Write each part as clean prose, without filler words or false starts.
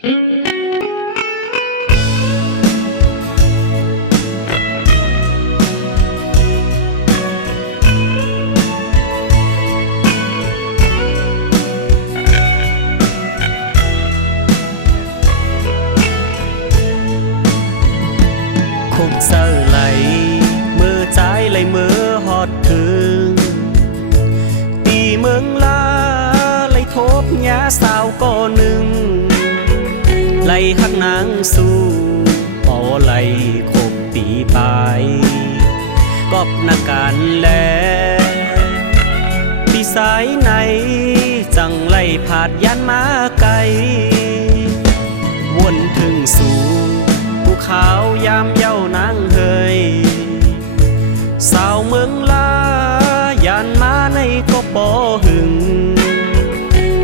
คงเศร้าไหลมือใจไหลมือหอดถึงตีเมืองลาไหลทบหญ้าสาวก่อหนึ่งไหลหักนางสู้พอไหลคบปีปลายกอบนาการแลปีสายไหนจังไหลผาดยันมาไกลวนถึงสู่ภูขาวยามเย้านางเฮยสาวเมืองลายานมาในก็ปอหึง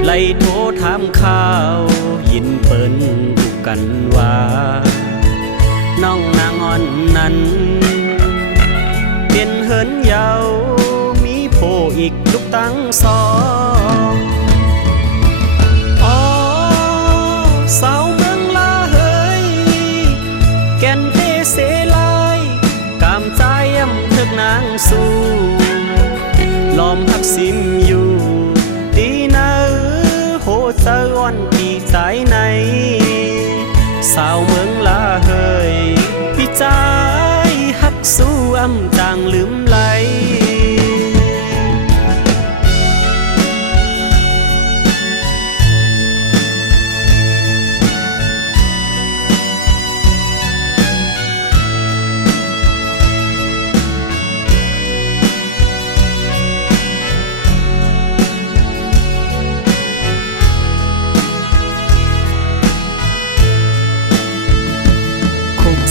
ไล่โทรถามข่าวยินเปิ้นถูกกันว่าน้องนางอ่อนนั้นเป็นเหินเยามีโพอีกลูกตั้งสองสาวเมืองลาเฮยแก่นเทเสลายกามใจย่ำเถิกนางสู้ล้อมหักซิมอยู่ดีนะโหเจออ่อนปีใจในสาวเมืองลาเฮยพี่ใจหักสู้อ้ำจางลืมไหล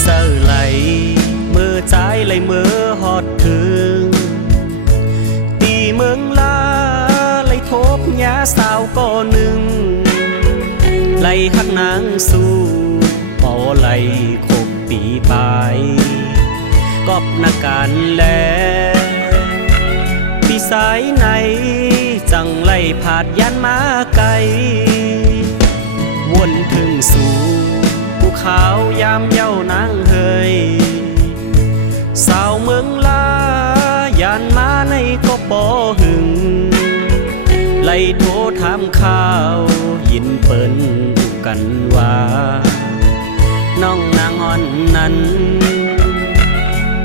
เศร้าไหลมือใจไหลมือหอดถึงตีเมืองลาไหลทบหญ้าสาวก่อหนึ่งไหลหักนางสู้พอไหลคบปีปลายกอบนาการแลปีสายไหนจังไหลผาดยันมาไกลวนถึงสู่ภูขาวยามเย้านางเฮยสาวเมืองลายานมาในก็ปอหึงไล่โทรถามข่าวยินเปิ้นถูกกันว่าน้องนางอ่อนนั้น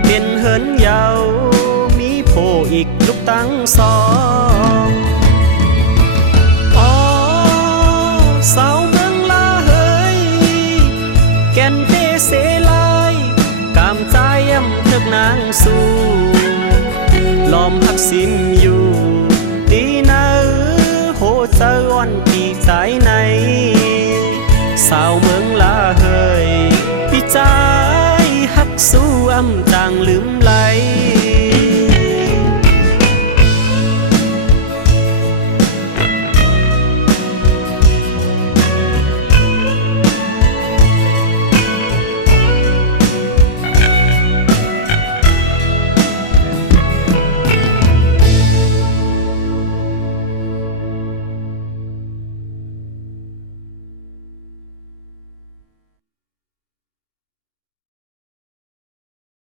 เป็นเหินเยามีโพอีกลูกตั้งสองสาวเมืองลาเฮยแก่นเทเสลายกามใจย่ำเถิกนางสู้ล้อมหักซิมอยู่ดีนะโหเจออ่อนปีใจในสาวเมืองลาเฮยพี่ใจหักสู้อ้ำจางลืม